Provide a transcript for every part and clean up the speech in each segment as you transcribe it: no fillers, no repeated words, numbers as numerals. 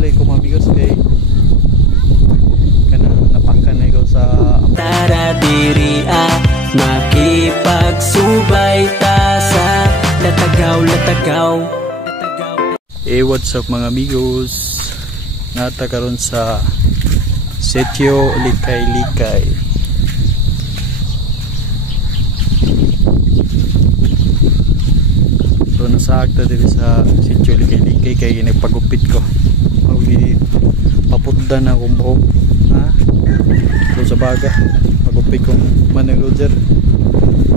nauli ko mga amigos kay kanang napakan na ikaw sa tara diri makipagsubay ta sa latagaw. What's up mga amigos, nata karon sa Sitio Likay-Likay. So nasa akta dito sa Sitio Likay-Likay kay nagpagupit ko. Magi papudda na akong buhok. Ha? So sa baga, pagupit kong Manang Roger.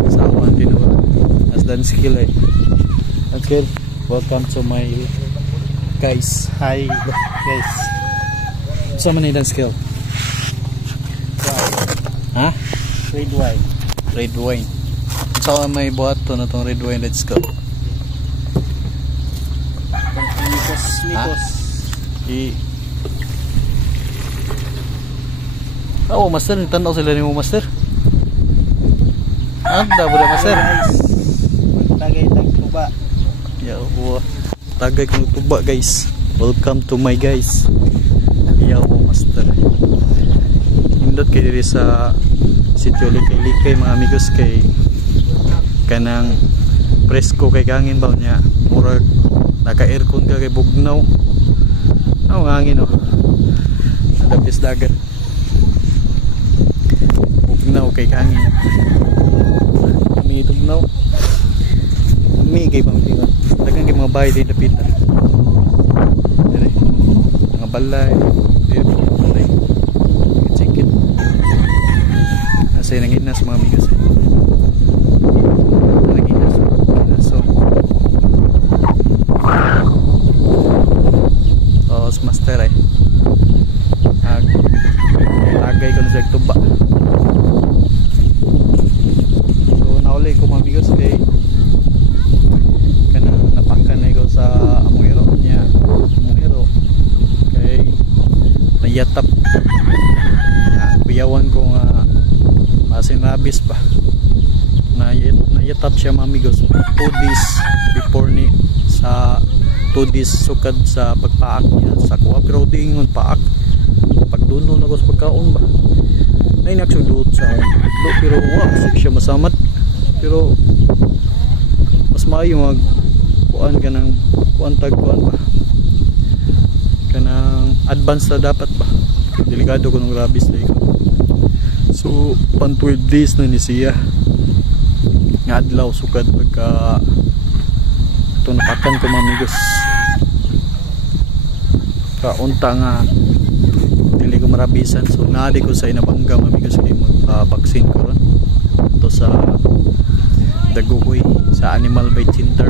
Sa awan din ako. As dance skill eh. Okay, welcome to my guys. Hi guys. Sa man dance skill? Ha? Red wine. Red wine. So may buhat to na tong red wine, let's go. Nikos. Oh, master, tanaw sila ni mo master. Anda ba master? Tagay tuba. Ya, tagay kong tuba guys. Welcome to my guys. Yaw master. Indot kay diri sa Sitio Likay-Likay mga amigos kay kanang presko kay hangin ba niya. Murag naka-aircon ka kay bugnaw. Ang hangin oh. Adapis dagat. Bugnaw kay hangin. Ami tugnaw. Ami kay pamilya. Dagang kay mga bahay din dapit. Dire. Mga balay. Dire. Chicken. Nasa nanginas mga amigos. Nanginas. So master ay agay ko na sa tuba. So nauli ko mga amigos kay kanang napakan na ikaw sa amuero niya. Amuero kay nayatap na biyawan ko nga masin rabis pa nayatap siya mga amigos 2 days before ni sa 2 days sukad sa pagpaak niya sa kuha, pero di ingon paak pagduno na ko sa pagkaon ba na inaksudot sa do, pero sige siya masamat, pero mas maayo mag kuan ka ng kuan tag kuan ba kanang advance na dapat ba, delikado ko ng rabies na ikaw. So pan 12 days na ni siya nga adlaw sukad pagka ito napakan ko mga amigos. Kaunta nga dili ko marabisan, so naadi ko sa Inabanga mga amigos kay mag-vaccine ko ron ito sa Daguhoy sa Animal Vet Center.